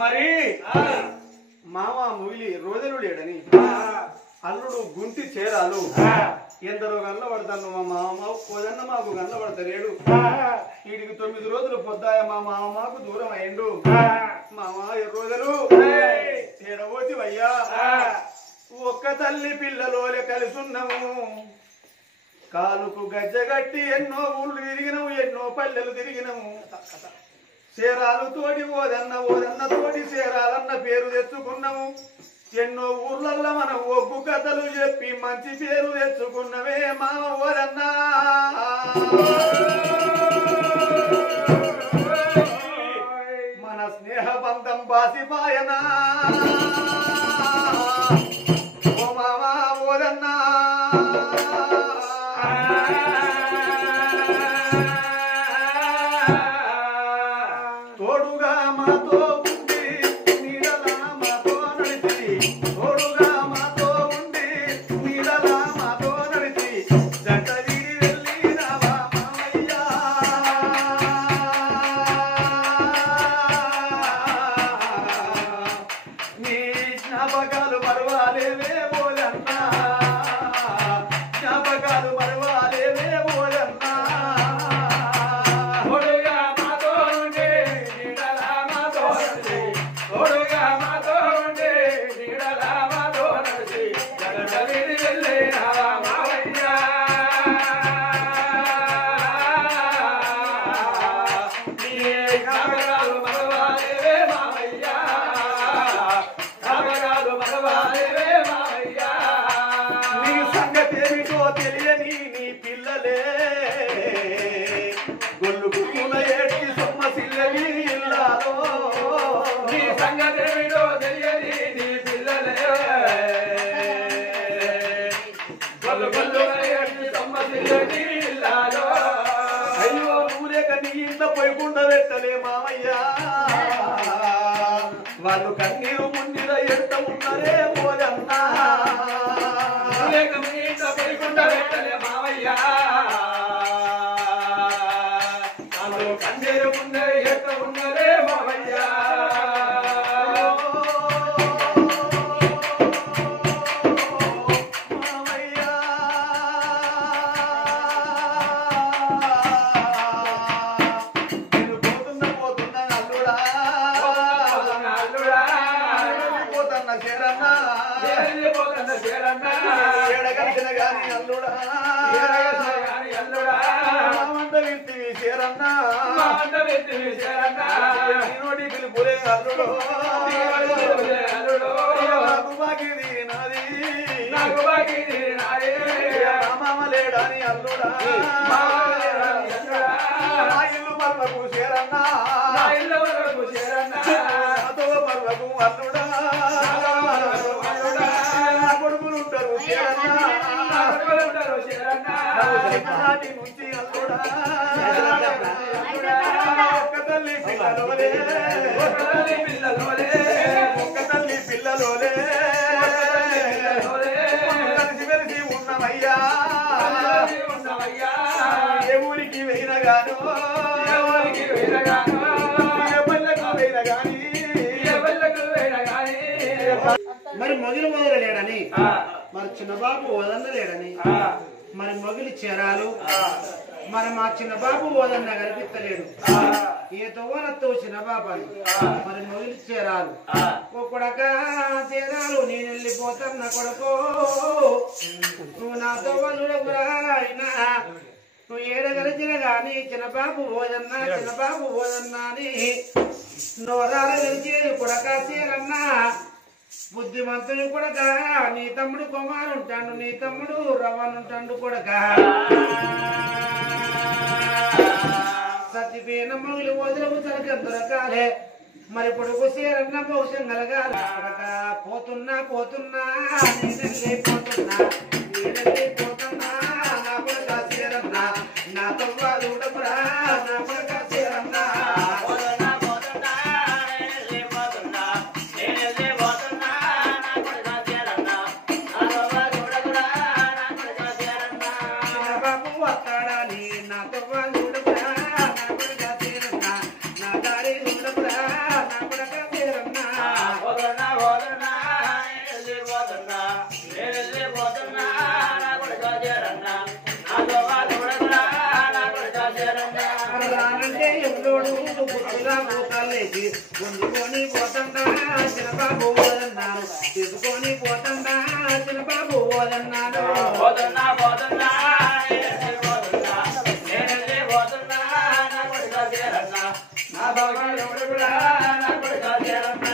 మరి మామ ముగిలి రోజులు లేడని అల్లుడు గుంటి చేరాలు ఎందరో గన్నబడతాను మా మామ కోదన్న మాకు గన్నబడతలేడు వీడికి 9 రోజులు పొద్దాయ మా మామ మాకు దూరం అయిండు మామ రోజులు ఏడబోతి వయ్యా ఒక్క తల్లి పిల్లలోలే కలిసున్నాము కాలుకు గజ్జగట్టి ఎన్నో ఊళ్ళు తిరిగినము ఎన్నో పల్లెలు తిరిగినము చేరాలు తోటి ఓదన్న తోటి చేరాలన్న పేరు తెచ్చుకున్నాము ఎన్నో ఊర్లల్లో మనం ఒగ్గు కథలు చెప్పి మంచి పేరు తెచ్చుకున్నవే మా ఓదన్నా మన స్నేహ బంధం బాసిపాయనా ఓ మామా ఓదన్నా తోడుగా మాతో ఉండి నీడలా మాతో నడిచి తోడుగా మాతో ఉండి నీడలా మాతో నడిచి జంట వీడి వెళ్ళినవా మామయ్యా నీ జ్ఞాపకాలు మరవాలేవే ఓలన్నా జ్ఞాపకాలు మరవాలేవే ఓలన్నా తెలియని నీ పిల్లలే గొల్లు గుక్కున ఏడ్చి సొమ్మ సిల్లవి ఇల్లాలో నీ సంగతేమిటో తెలియని నీ పిల్లలే గొల్లు గుక్కున ఏడ్చి సొమ్మ సిల్లవి ఇల్లాలో అయ్యో నువ్వులేక నీ ఇంత పోయకుండా పెట్టలే మామయ్యా వాళ్ళు కన్నీరు ముండిన ఎంత ఉన్నరే పోదన్నా మామయ్యా కన్నీరు ముందే ఎంత ఉన్నరే మామయ్యా ఎడగలిసిన గాని అల్లుడా మామంత వింటివి చేరన్నా నోటి పిలుపులే అల్లుడు నాకు బాకి నాది మామ లేడని అల్లుడా నా ఇల్లు మర్వకు చేరన్నా నాతో మర్వకు అల్లుడా కొడుకులు ఉంటారు చిన్ననాటి నుంచి అల్లుడా ఒక్క తల్లి పిల్లలోలే ఒక్క తల్లి పిల్లలోలే కలిసి వెలిసి ఉన్నవయ్యా ఏ ఊరికి వెయిన గాను ఏ పల్లెకు వెయిన గాని మరి మొగిలి మొదలు లేడని మరి చిన్నబాబు వదన్న లేడని మరి మొగిలి చేరాలు మరి మా చిన్నబాబు వదన్న కనిపిస్తలేడు ఏ తవ్వనతో చిన్నబాబు అని మరి మొగిలి చేరాలు ఓ కొడక చేరాలు నేను వెళ్ళిపోతాను కొడుకో నువ్వు నా తవ్వలుడకురాయినా నువ్వు ఏడగలిచిన గాని చిన్నబాబు ఓదన్నా అని నోరాల గెలిచేది కొడక చేరన్నా బుద్ధిమంతుని కొడక నీ తమ్ముడు కుమారుంటాడు నీ తమ్ముడు రవనుంటాడు కొడక సత్యపేన మొగులు వదిలము సరికందరకాలే మరి పొడుగు సేరన్న భవిష్యం కలగాలి కొడక పోతున్నా నేనెళ్ళిపోతున్నా నా కొడక సేరన్నా నా తవ్వాలు ఉడపురా నా కొడక సేరన్నా నా దారి గుంజుకొని పోతండా చిన్నబాబు ఓదన్నాను తీసుకొని పోతండా చిన్నబాబు ఓదన్నాను పోతున్నా పోతున్నా నేనెళ్ళి పోతున్నా నా కొడుకు చేరన్నా నా భగవానుడు కూడా నా కొడుకు చేరన్నా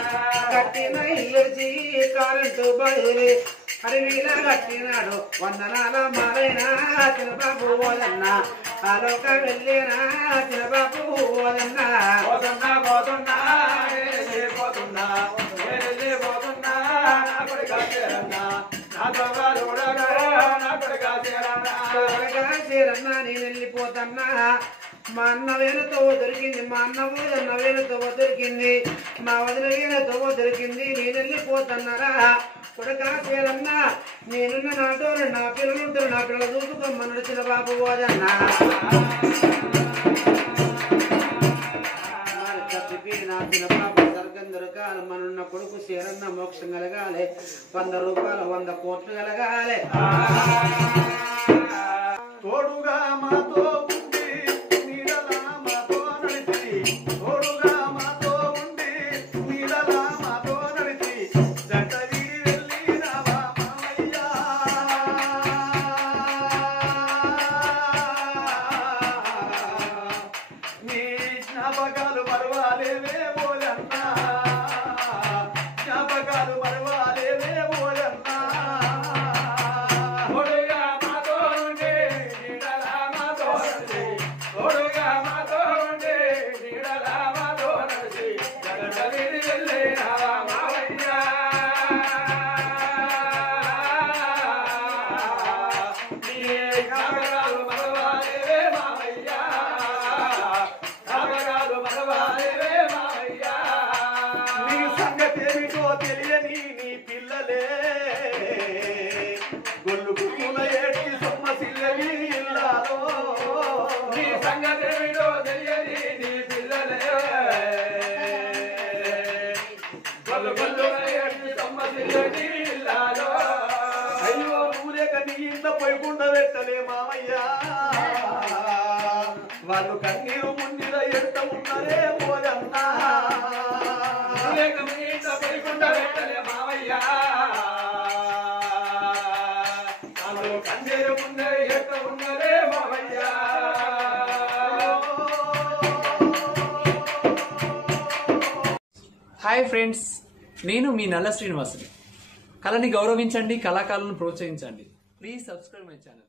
కట్టిన ఇల్లుచి కరెంటు బయలు అడవిల కట్టినాడు వందనాల మాలైనా చిన్నబాబు ఓదన్నా ఆలోక వెళ్ళినా చిన్నబాబు ఓదన్నా పోతున్నా పోతున్నా నేనెళ్ళి పోతున్నా నేనెళ్ళి పోతున్నా నా కొడుకు చేరన్నా నా భగవానుడు కూడా నా కొడుకు చేరన్నా చేరన్నా నేను వెళ్ళిపోతన్నా మా అన్న వేలతో దొరికింది మా అన్న వదిన వేలతో దొరికింది మా వదిన వేలతో దొరికింది నేను వెళ్ళిపోతున్నారా కొడుకా చేరన్నా నేనున్న నాతో నా పిల్లలు ఉంటారు నా పిల్లలు చూసుకోమన్నాడు చిన్నబాబు ఓదన్నా నా చిన్నబాబు స్వర్గం దొరకాలి మనున్న కొడుకు చేరన్న మోక్షం కలగాలి 100 రూపాయలు 100 కోట్లు కలగాలి తోడుగా మాతో ఉండి నీడలా మాతో నడిచి తోడుగా మాతో ఉండి నీడలా మాతో నడిచి జంట వీడి వెళ్ళినావా మామయ్యా నీ జ్ఞాపకాలు మరవాలేవే ఓలన్నా జ్ఞాపకాలు మరవాలేవే ఓలన్నా తోడుగా మాతో ఉండి నీడలా మాతో నడిచి తోడుగా మాతో ఉండి నీడలా మాతో నడిచి జగడ వీడి వెళ్ళినావా మావయ్యా నీ జ్ఞాపకాలు మరవాలేవే మావయ్యా జ్ఞాపకాలు మరవాలేవే మావయ్యా నీ సంగతి ఏమిటో తెలియని నీ పిల్లలే గొల్లు గుర్తున ఏడ్చి సొమ్మసిల్లవి ఇల్లాలో నీ సంగతేమిటో తెలియని నీ పిల్లలే గొల్లు గొల్లున ఏడ్చి సొమ్మసిల్లని ఇల్లాలో అయ్యో నువ్వు లేక నీ ఇంత పోయకుండా పెట్టలే మామయ్యా వాళ్ళు కన్నీరు ముండిల ఎంత ఉన్నరే పోదన్నా లేక మీ ఇంట పోయకుండా పెట్టలే మావయ్యా నాలో కన్నీరు ముందే ఎట్ట ఉన్నదే మావయ్యా హాయ్ ఫ్రెండ్స్, నేను మీ నల్ల శ్రీనివాసుని. కళని గౌరవించండి, కళాకారులను ప్రోత్సహించండి. Please subscribe my channel.